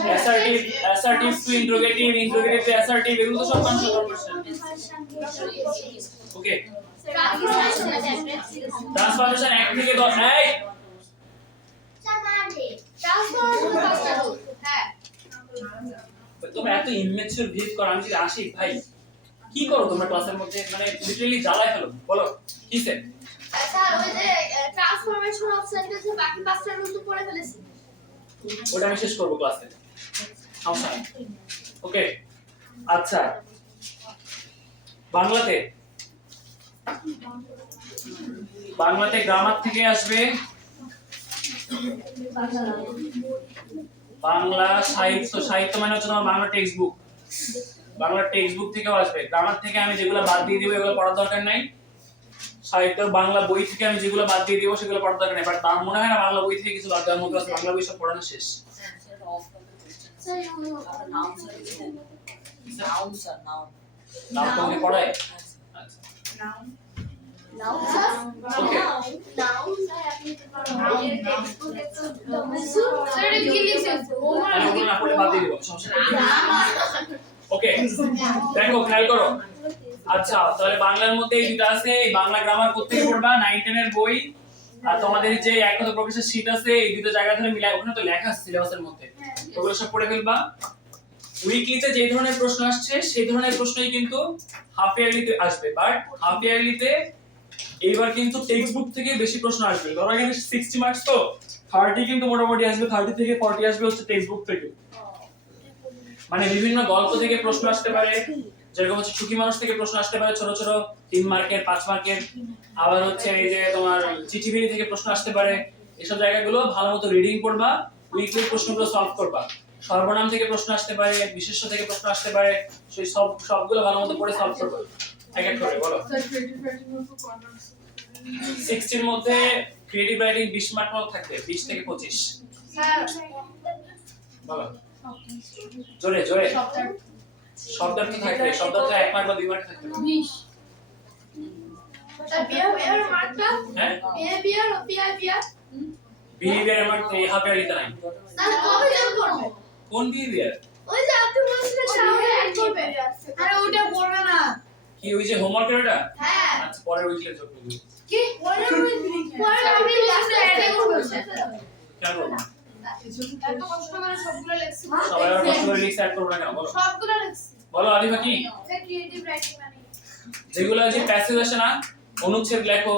Assertive, assertive two interrogative, interrogative two assertive, এগুলো তো সব কনভার্সন। ওকে, ট্রান্সফরমেশন 1 থেকে 10। এই ট্রান্সফরমেশন পাঁচটা রুল। হ্যাঁ তোমরা এত ইম্যাচিউর বিহেভ করো, আমি যদি আসি ভাই কি করো তোমরা ক্লাসের মধ্যে, মানে লিটারালি জ্বালায় ফেলো। বলো কি স্যার? স্যার ওই যে ট্রান্সফরমেশন অফ সেন্টেন্সের বাকি পাঁচটা রুল তো পড়ে ফেলেছি। ওটা আমি শেষ করবো ক্লাসে, সমস্যা নেই। ওকে, আচ্ছা বাংলাতে, বাংলাতে গ্রামার থেকে আসবে বাংলা সাহিত্য। সাহিত্য মানে হচ্ছে তোমার Bangla text book, Bangla text book থেকেও আসবে। গ্রামার থেকে আমি যেগুলো বাদ দিয়ে দিব এগুলো পড়ার দরকার নাই। সাহিত্য বাংলা বই থেকে আমি যেগুলো বাদ দিয়ে দিব সেগুলো পড়ার দরকার নেই, বাট তার মনে হয় না বাংলা বই থেকে কিছু বাদ দেওয়ার মতো আছে। বাংলা বই সব পড়ানো শেষ। নাম তোমাকে পড়ায়? আচ্ছা ওকে, স্যার এটা কি লিখছেন? আমি ওগুলো না পড়ে বাদ দিয়ে দিব, সমস্যা নেই। ওকে, দেখো খেয়াল করো। আচ্ছা তাহলে বাংলার মধ্যে এই দুটো আছে, এই বাংলা গ্রামার কোত্থেকে পড়বা? 9 10 এর বই, আর তোমাদের যে এক কথা প্রফেসর শীট আছে এই দুটো জায়গা ধরে মিলাই, ওখানে তো লেখা আছে সিলেবাসের মধ্যে, ওগুলো সব পড়ে ফেলবা। উইকলিতে যে ধরনের প্রশ্ন আসছে সেই ধরনের প্রশ্নই কিন্তু হাফ ইয়ারলিতে আসবে, বাট হাফ ইয়ারলিতে এইবার কিন্তু টেক্সট বুক থেকে বেশি প্রশ্ন আসবে। ধরো এখানে 60 মার্কস, তো 30 কিন্তু মোটামুটি আসবে, 30 থেকে 40 আসবে হচ্ছে টেক্সট বুক থেকে। মানে বিভিন্ন গল্প থেকে প্রশ্ন আসতে পারে, যেরকম হচ্ছে সুখী মানুষ থেকে প্রশ্ন আসতে পারে ছোট ছোট 3 মার্কের 5 মার্কের, আবার হচ্ছে এই যে তোমার চিঠিবিড়ি থেকে প্রশ্ন আসতে পারে। এসব জায়গাগুলো ভালোমতো রিডিং করবা, উইকলি প্রশ্নগুলো সলভ করবা। সর্বনাম থেকে প্রশ্ন আসতে পারে, বিশেষ্য থেকে প্রশ্ন আসতে পারে, সেই সবগুলো ভালোমতো পড়ে সলভ করবা এক এক করে। বলো sir creative writing of conversation 60 এর মধ্যে ক্রিয়েটিভ রাইটিং 20 মার্ক মতো থাকবে, 20 থেকে 25। স্যার বলো জোরে জোরে। সপ্তাহ শব্দার্থ থাকবে, শব্দার্থ 1 মার্ক বা 2 মার্ক থাকবে। 20 স্যার বিহেভিয়ার মার্কটা হ্যাঁ বিহেভিয়ার বিহেভিয়ার মার্ক এই হাফ ইয়ার দিতে নাই। তাহলে কবে জয়েন করবে? কোন বিহেভিয়ার? ওই যে আপনি বলছিলেন সামনে অ্যাড করবে। আরে ওটা করবে না কি ওই যে হোমওয়ার্কের ওটা? হ্যাঁ আচ্ছা পরের উইকলে যোগ করব। কি পরে আমি লাস্টে অ্যাড করব কেন করব? এত কষ্ট করে সবগুলো লেখছি সবাই আবার কষ্ট করে লিখে অ্যাড করব না কেন বলো? সবগুলো লেখছি বলো আলিফা কি? স্যার ক্রিয়েটিভ রাইটিং মানে যেগুলো যে প্যাসেজ আসে না, অনুচ্ছেদ লেখো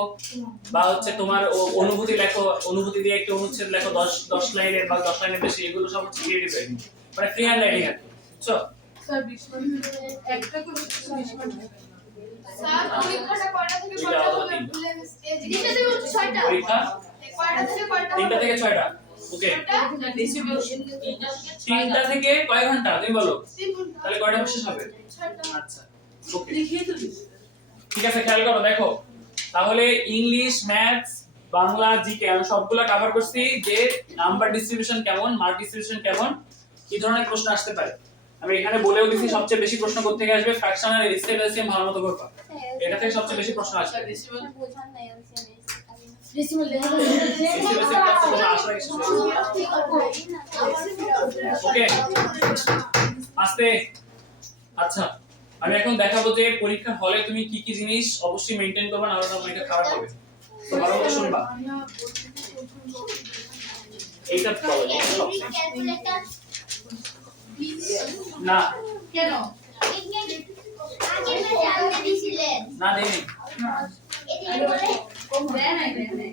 বা হচ্ছে তোমার অনুভূতি লেখো, অনুভূতি দিয়ে একটা অনুচ্ছেদ লেখো 10 লাইনের বা 10 লাইনের বেশি, এগুলো সব হচ্ছে ক্রিয়েটিভ রাইটিং, মানে ফ্রি হ্যান্ড রাইটিং আর কি, বুঝছো? স্যার 20 মিনিট একটা করে 20 মিনিট স্যার পরীক্ষাটা কয়টা থেকে দুইটা কয়টা আলাদা হবে তিনটা। ভুলে গেছি এই জিনিসটা থেকে 6টা পরীক্ষা কয়টা থেকে কয়টা 3টা থেকে 6টা। ওকে 3টা থেকে কয় ঘন্টা তুমি বলো? তাহলে কয়টা শেষ হবে? আচ্ছা ওকে লিখিয়ে তো দিস ঠিক আছে, খেয়াল করো দেখো, তাহলে ইংলিশ, ম্যাথস, বাংলা, জিকে আমি সবগুলা কভার করছি যে নাম্বার ডিস্ট্রিবিউশন কেমন, মার্ক ডিস্ট্রিবিউশন কেমন, কি ধরনের প্রশ্ন আসতে পারে। আমি এখানে বলেও দিছি সবচেয়ে বেশি প্রশ্ন কোথা থেকে আসবে, ফ্র্যাকশন আর এলসিএম এলসিএম ভালো মতো করবা, এটা থেকে সবচেয়ে বেশি প্রশ্ন আসবে। ডেসিমাল দেখা ওকে আস্তে। আচ্ছা আমি এখন দেখাবো যে পরীক্ষার হলে তুমি কি কি জিনিস অবশ্যই মেইনটেইন করবে, না হলে পরীক্ষা খারাপ হবে। তো ভালো করে শুনবা, এইটা বলো ক্যালকুলেটর না কেন আগে জানতে দিছিলেন না দেইনি। এটি বলে দেন নাই দেন নাই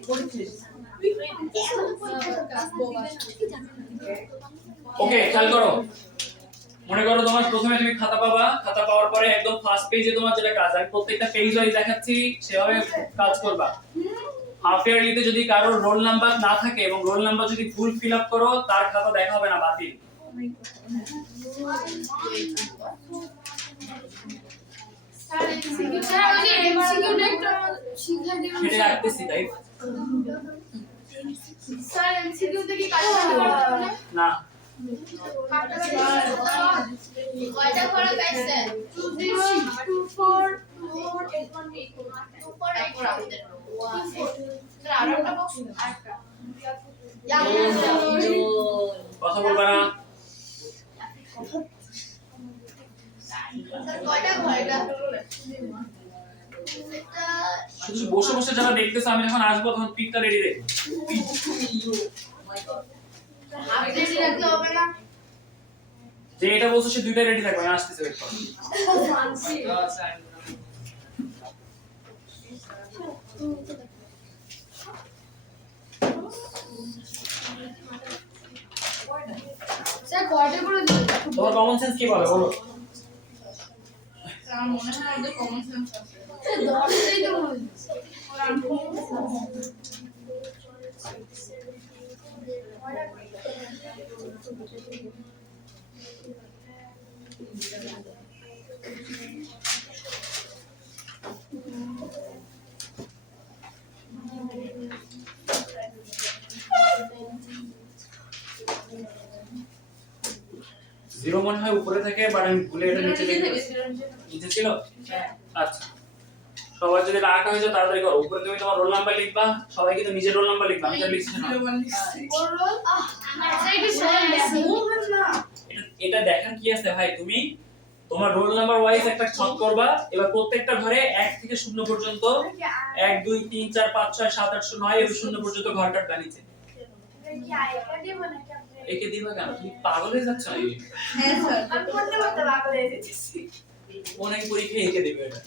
ওকে খেয়াল করো, মনে করো তোমার প্রথমে তুমি খাতা পাবা, খাতা পাওয়ার পরে একদম ফার্স্ট পেজে তোমার যেটা কাজ, আমি প্রত্যেকটা পেজ ওয়াইজ দেখাচ্ছি সেভাবে কাজ করবা। হাফ ইয়ারলিতে যদি কারোর রোল নাম্বার না থাকে এবং রোল নাম্বার যদি ফুল ফিল আপ করো তার খাতা দেখা হবে না, বাতিল। স্যার এমসিকিউ স্যার ওই যে এমসিকিউটা একটু শিখা দিবেন সেটা রাখতেছি তাই স্যার এমসিকিউ থেকে কাটতে হবে না। কয়টা করে পাইছে 24 কথা বলবা না। কয়টা কয়টা শুধু বসে বসে যারা দেখতেছে, আমি যখন আসবো তখন পিকটা রেডি রেখো। হাফ রেডি রাখলে হবে না যে এটা বলছো সে দুইটা রেডি থাকবে, আমি আসতেছি ওয়েট করো। স্যার কয়টা করে দিবেন তোমার কমন সেন্স কি বলে বলো? আমার মনে হয় ওদের কমন সেন্স আছে 10টাই তো মনে জিরো মনে হয় উপরে থাকে, বাট আমি ভুলে এটা নিচে দেখে নিচে ছিল। আচ্ছা সবাই যদি এটা আঁকা হয়ে যায় তাড়াতাড়ি করো, উপরে তুমি তোমার রোল নাম্বার লিখবা, সবাই কিন্তু নিজের রোল নাম্বার লিখবা, আমি যা লিখছি না। এটা দেখার কি আছে ভাই, তুমি তোমার রোল নাম্বার ওয়াইজ একটা ছক করবা, এবার প্রত্যেকটা ঘরে 1 থেকে 0 পর্যন্ত 1 2 3 4 5 6 7 8 9 এবং 0 পর্যন্ত ঘর কাটবা নিচে। একে দিবা কেন, তুমি পাগল হয়ে যাচ্ছ নাকি? হ্যাঁ স্যার অনেক পরীক্ষায় একে দেবে এটা।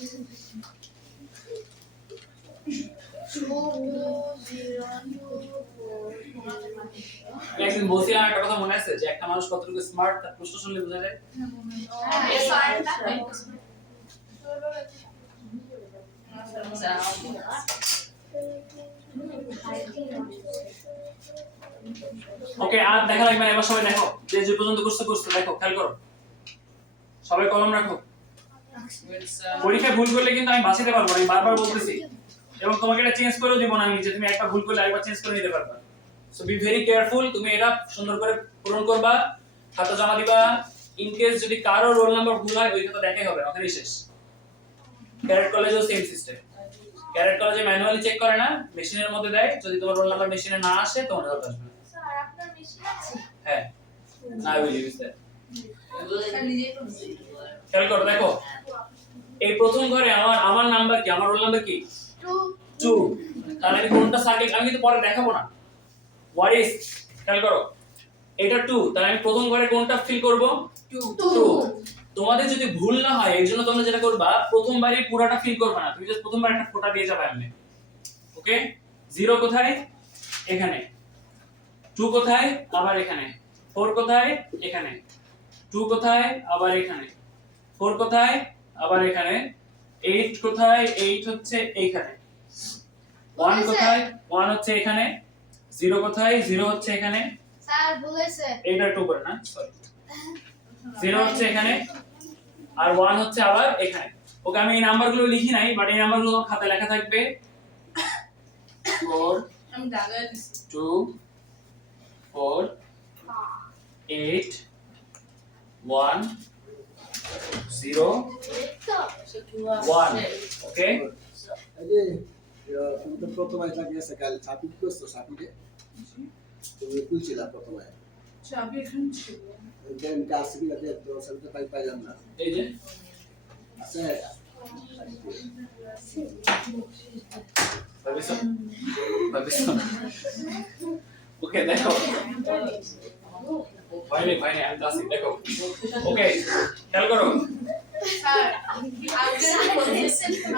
একদিন বলছিলাম একটা কথা মনে আছে যে একটা মানুষ কতটুকু স্মার্ট তার প্রশ্ন শুনলে বোঝা যায়। ওকে আর দেখা লাগবে না, এবার সবাই দেখো, যে যে পর্যন্ত করছে দেখো, খেয়াল করো, সবাই কলম রাখো। পরীক্ষায় ভুল করলে কিন্তু আমি বাঁচাতে পারবো না, আমি বারবার বলতেছি। এবং তোমাকে এটা চেঞ্জ করেও দিব না আমি, যে তুমি একটা ভুল করলে আরেকবার চেঞ্জ করে নিতে পারবা। সো বি ভেরি কেয়ারফুল, তুমি এটা সুন্দর করে পূরণ করবা, খাতা জমা দিবা। ইন কেস যদি কারো রোল নাম্বার ভুল হয় ওই খাতা দেখাই হবে, ওখানেই শেষ। ক্যারেট কলেজেও সেম সিস্টেম। ক্যারেট কলেজে ম্যানুয়ালি চেক করে না, মেশিনের মধ্যে দেয়, যদি তোমার রোল নাম্বার মেশিনে না আসে তোমার রেজাল্ট আসবে না। স্যার আপনার মেশিন আছে? হ্যাঁ, I will use that. Sir নিজেই তো খেয়াল করো, দেখো এই প্রথম ঘরে আমার নাম্বার কি, আমার রোল নাম্বার কি 2। তাহলে আমি কোনটা সার্কেল, আমি কিন্তু পরে দেখাবো না। হোয়াট ইজ, খেয়াল করো এটা 2, তাহলে আমি প্রথম ঘরে কোনটা ফিল করব 2। তোমাদের যদি ভুল না হয় এর জন্য তোমরা যেটা করবা, প্রথমবারই পুরোটা ফিল করবে না, তুমি জাস্ট প্রথমবার একটা ফোঁটা দিয়ে যাবে এমনি। ওকে, 0 কোথায়, এখানে। 2 কোথায়, আবার এখানে। 4 কোথায়, এখানে। 2 কোথায়, আবার এখানে। 4 কোথায়, আবার এখানে। 8 কোথায়, 8 হচ্ছে এইখানে। 1 কোথায়, 1 হচ্ছে এখানে। 0 কোথায়, 0 হচ্ছে এখানে। স্যার বলেছে এইটা 2 করে না, সরি। 0 হচ্ছে এখানে আর 1 হচ্ছে আবার এখানে। ওকে, আমি এই নাম্বারগুলো লিখি নাই, বাট এই নাম্বারগুলো তোমার খাতায় লেখা থাকবে। 4 আমি দাগায় দিছি 2 4 8 1 0 1। ওকে, এই যে তুমি তো প্রথম আয় লাগিয়েছে কাল ছাপি কি করছো ছাপিতে তুমি খুলছিলা প্রথম আয় চাবি এখানে ছিল। দেন কাজ কি লাগে তো সবটা পাইলাম না এই যে আছে ভাবিছো। ওকে, দেখো ফাইনালি আমি দাসি, দেখো। ওকে, খেয়াল করো, স্যার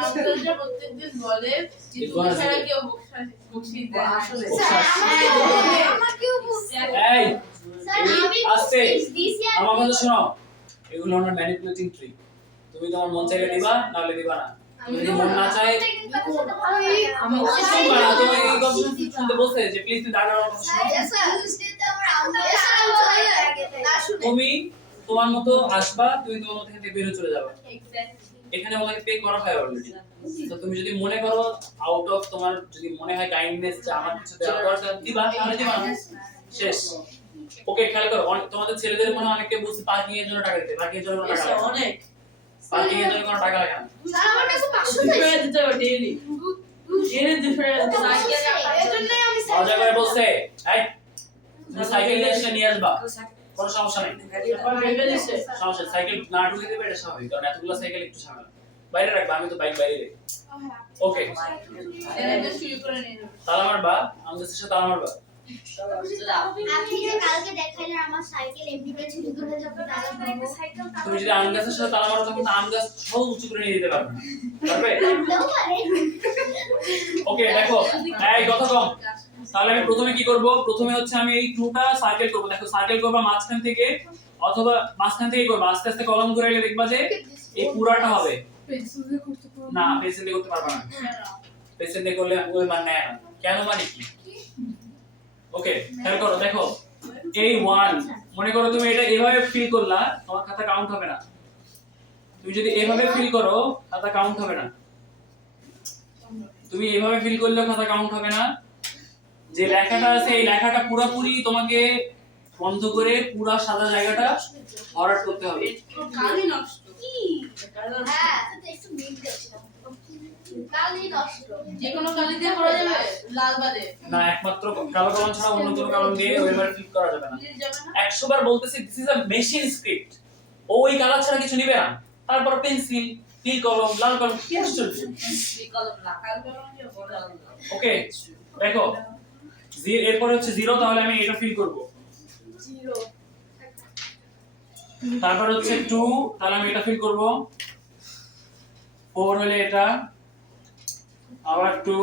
আপনাদের প্রত্যেকদিন বলে যে তুমি ছাড়া কেউ বকশিশ দেয় আসলে স্যার আমাকেও বলছে। এই স্যার আমি আস্তে, দিছি আর আমার কথা শোনো, এগুলো হলো ম্যানিপুলেটিং ট্রিক। তুমি তোমার মন চাইলে দিবা, নাহলে দিবা না। তুমি যদি মন না চায়, আমি শুনবা না, তুমি এই কথা শুনতে বলছে যে প্লিজ তুমি দাঁড়াও, আমার কথা শোনো। টিউসডেতে আমার আম্মু তুমি তোমার মতো আসবা, তুমি তোমার মতো থেকে বের হয়ে চলে যাবে। এখানে ওনাকে পে করা হয় অলরেডি। তো তুমি যদি মনে করো আউট অফ তোমার যদি মনে হয় কাইন্ডনেস যে আমার কিছু দেওয়া দরকার, দিবা, তাহলে দিবা না, শেষ। ওকে, খেয়াল করো, তোমাদের ছেলেদের মনে হয় অনেকে বলছে পার্কিং এর জন্য টাকা দিতে, পার্কিং এর জন্য কোনো টাকা লাগে না। অনেক পার্কিং এর জন্য কোনো টাকা লাগে না। স্যার আমার কাছে 500 ডিফারেন্স দিতে হবে ডেইলি ডিফারেন্স এজন্যই আমি মজা করে বলছে, এই তুমি সাইকেল নিয়ে আসবা, কোনো সমস্যা নেই। সমস্যা, সাইকেল না ঢুকে দেবে এটা স্বাভাবিক, কারণ এতগুলো সাইকেল একটু ঝামেলা। বাইরে রাখবা, আমি তো বাইক বাইরে রাখি। ওকে, শুরু করে নিয়ে যাবো তালা মারবা, আমাদের সাথে তালা মারবা। আপনি যে কালকে দেখাইলেন আমার সাইকেল এমনিতে ছিল ধরে যাবে তাহলে তুমি যদি আম গাছের সাথে তালা মারো তখন তো আম গাছ সব উঁচু করে নিয়ে যেতে পারবে না, পারবে? দাও পারে। ওকে, দেখো এই কথা কম। তাহলে আমি প্রথমে কি করব, প্রথমে হচ্ছে আমি এই 2টা সার্কেল করব। দেখো সার্কেল করবা মাঝখান থেকে, অথবা মাঝখান থেকে করবা, আস্তে আস্তে কলম করে গেলে দেখবা যে এই পুরাটা হবে। পেন্সিল দিয়ে করতে পারবো না, পেন্সিল দিয়ে করতে পারবা না, পেন্সিল দিয়ে করলে ওই মান নেয় না। কেন মানে কি? ওকে, খেয়াল করো, দেখো এই 1, মনে করো তুমি এটা এভাবে ফিল করলা, তোমার খাতা কাউন্ট হবে না। তুমি যদি এভাবে ফিল করো খাতা কাউন্ট হবে না। তুমি এভাবে ফিল করলেও খাতা কাউন্ট হবে না। যে লেখাটা আছে এই লেখাটা পুরোপুরি তোমাকে বন্ধ করে পুরো সাদা জায়গাটা ভরাট করতে হবে। কালি নষ্ট হ্যাঁ একটু মিট দিয়েছিলাম কালি নষ্ট যে কোনো কালি দিয়ে করা যাবে লাল বাদে না, একমাত্র কালো কলম ছাড়া অন্য কোনো কলম দিয়ে ওইভাবে ফিল করা যাবে না। যাবে না 100 বার বলতেছি, this is a machine script. ওই কালার ছাড়া কিছু নিবে না। তারপর পেন্সিল, নীল কলম, লাল কলম, কি আশ্চর্য। এই কলম না কাল কলম দিয়ে বড় কলম ওকে, দেখো এরপর হচ্ছে 0, তাহলে আমি এটা ফিল করব। 0 তারপর হচ্ছে 2, তাহলে আমি এটা ফিল করব। 4 হলে এটা, আবার 2,